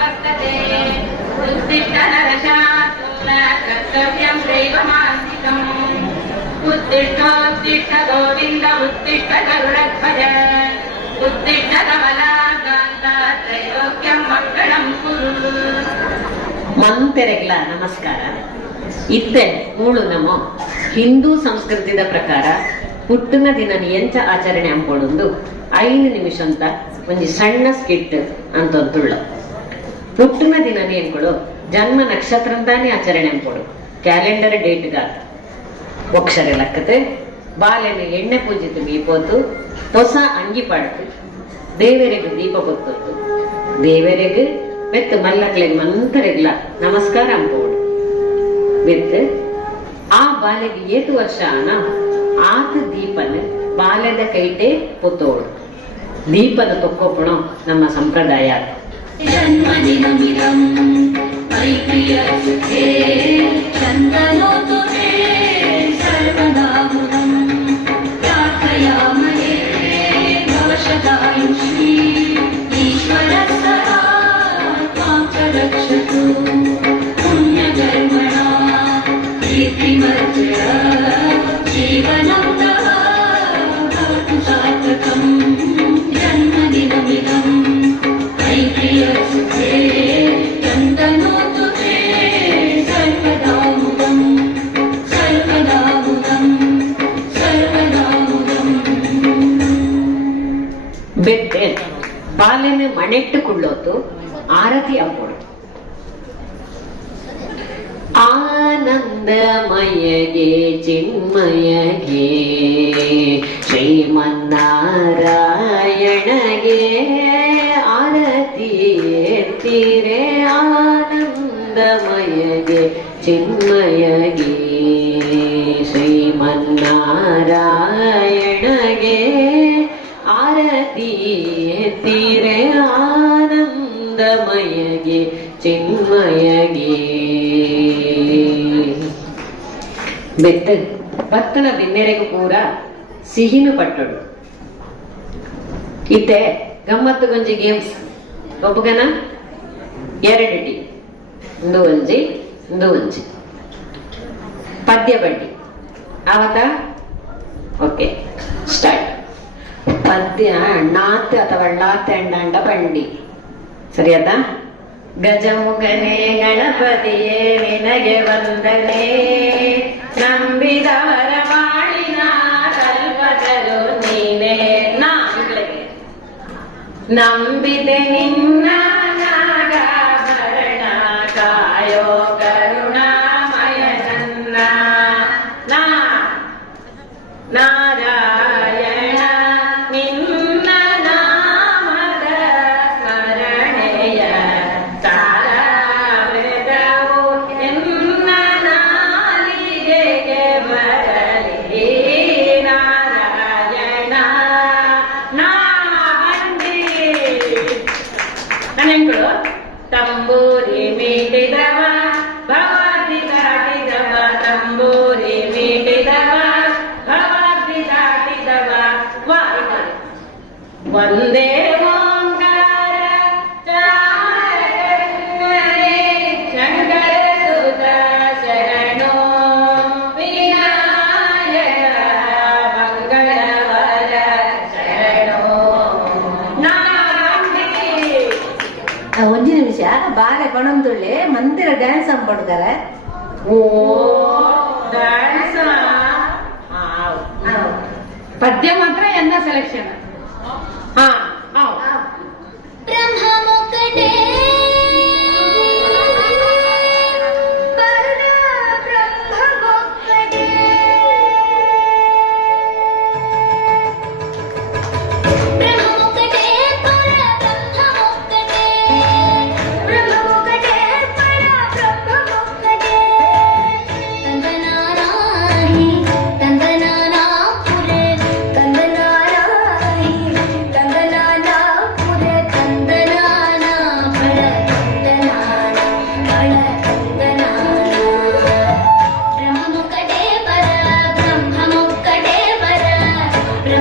वर्तते उत्तिष्ठ नरशार्दूल कर्तव्यं दैवमान्वितम् उत्तिष्ठोत्तिष्ठ गोविन्द उत्तिष्ठ गरुडध्वज उत्तिष्ठ कमलाकान्त त्रैलोक्यं मङ्गलं कुरु. ಮಂತೆರೆಗ್ಲ ನಮಸ್ಕಾರ. ಇತ್ತೆ ಮೂಳು ನಮ್ಮ ಹಿಂದೂ ಸಂಸ್ಕೃತಿದ ಪ್ರಕಾರ ಹುಟ್ಟಿನ ದಿನ ಎಂಚ ಆಚರಣೆ ಅಂದ್ಕೊಂಡು 5 ನಿಮಿಷ ಅಂತ ಒಂದು ಸಣ್ಣ ಸ್ಕಿಟ್ ಅಂತ ತುಳ್ಳು. ಹುಟ್ಟಿನ ದಿನ ಏನ್ಕೊಡು ಜನ್ಮ ನಕ್ಷತ್ರ ಅಂತಾನೆ ಆಚರಣೆ ಅಂದ್ಕೊಡು, ಕ್ಯಾಲೆಂಡರ್ ಡೇಟ್ಗ ಒಕ್ಷರೆ ಲಕ್ಕತೆ ಬಾಲೆನ ಎಣ್ಣೆ ಪೂಜಿತು ಬೀಪೋತು ಹೊಸ ಅಂಗಿ ಪಾಡ್ತು ದೇವರಿಗೆ ದೀಪ ಕೊತ್ತೊತ್ತು ದೇವರಿಗೆ ಬೆತ್ತು ಮಲ್ಲಕ್ಲೆ ಮಂತರೆಗ್ಲ ನಮಸ್ಕಾರ ಅಂಬೋಡು ಬೆತ್ತು ಆ ಬಾಲೆಗೆ 7 ವರ್ಷ ಆನ ಆತ ದೀಪನ ಬಾಲ್ಯದ ಕೈಟೆ ಪುತ್ತೋಡು ದೀಪದ ತೊಕ್ಕೊಪ್ಪಣ ನಮ್ಮ ಸಂಪ್ರದಾಯ. ಬೆತ್ತೆ ಬಾಲೆನ ಮಣೆಟ್ಟು ಕುಳ್ಳೋತು ಆರತಿ ಅಂಬೋಡು. ಆನಂದಮಯಗೆ ಚಿನ್ಮಯಗೆ ಶ್ರೀಮನ್ನಾರಾಯಣಗೆ ಆರತಿ ಎತ್ತಿರೆ ಆನಂದಮಯಗೆ ಚಿನ್ಮಯಗೆ ಶ್ರೀಮನ್ನಾರಾಯಣಗೆ ಆರತಿ ಎತ್ತಿರೆ ಆನಂದಮಯಗೆ ಚಿನ್ಮಯಗೆ. ಬೆತ್ತ ಭತ್ತನ ಬೆನ್ನೆರೆಗೂ ಪೂರ ಸಿಹಿನು ಪಟ್ಟಡು. ಇತ್ತೆ ಗಮ್ಮತ್ತು ಗೊಂಜಿ ಗೇಮ್ಸ್ ಒಬ್ಬಗನ 2 ಟಿ ಒಂದು ಒಂಜಿ ಪದ್ಯ ಬಡ್ಡಿ ಆವತ್ತ ಓಕೆ ಸ್ಟಾರ್ಟ್. ಪದ್ಯ ನಾತ್ ಅಥವಾ ಳಾತ್ ಎಂಡ ಬಂಡಿ ಸರಿಯಾದ. ಗಜಮುಖನೇ ಗಣಪತಿಯೇ ನಿನಗೆ ವಂದನೆ ನಂಬಿದವರ ಬಾಳಿನ ಕಲ್ಪತರು ನೀನೇ ನಂಬಿದೆ ನಿನ್ನ ನಾಗಾಭರಣ ಕಾಯೋ ಕರುಣಾಮಯ ನನ್ನ ನಾರಾಯಣ ನಿನ್ನ ನಾಮದ ಸ್ಮರಣೆಯ ತಾರಾವೆದವು ಎನ್ನ ನಾಲಿಗೆಗೆ ಬರಲಿ ನಾರಾಯಣ ನಾಂದಿ. ನನೆಂಗಳು ತಂಬೂರಿ ಮೀಟಿದವ ಭವಾದಿ ದಾಟಿದವ ತಂಬೂರಿ ಮೀಟಿದವ ಭವಾದಿ ದಾಟಿದವ ಒಂದೇ ಓಂಕಾರ ಶಂಕರ ಸುತ ಶರಣೋ ವಿನಾಯಕ ಮಂಗಳವರ ಶರಣೋ ನಾಂದಿ. ಒಂಜಿ ನಿಮಿಷ ಬಾಲೆ ಕೊಣಂದುಳ್ಳಿ ಮಂದಿರ ಡ್ಯಾನ್ಸ್ ಅಂದ್ಬಿಡ್ತಾರೆ. ಓ ಡ್ಯಾನ್ಸ್ ಪದ್ಯ ಮಾತ್ರ ಎನ್ನ ಸೆಲೆಕ್ಷನ್. ಬ್ರಹ್ಮ ಮೊಕ್ಕಟೆ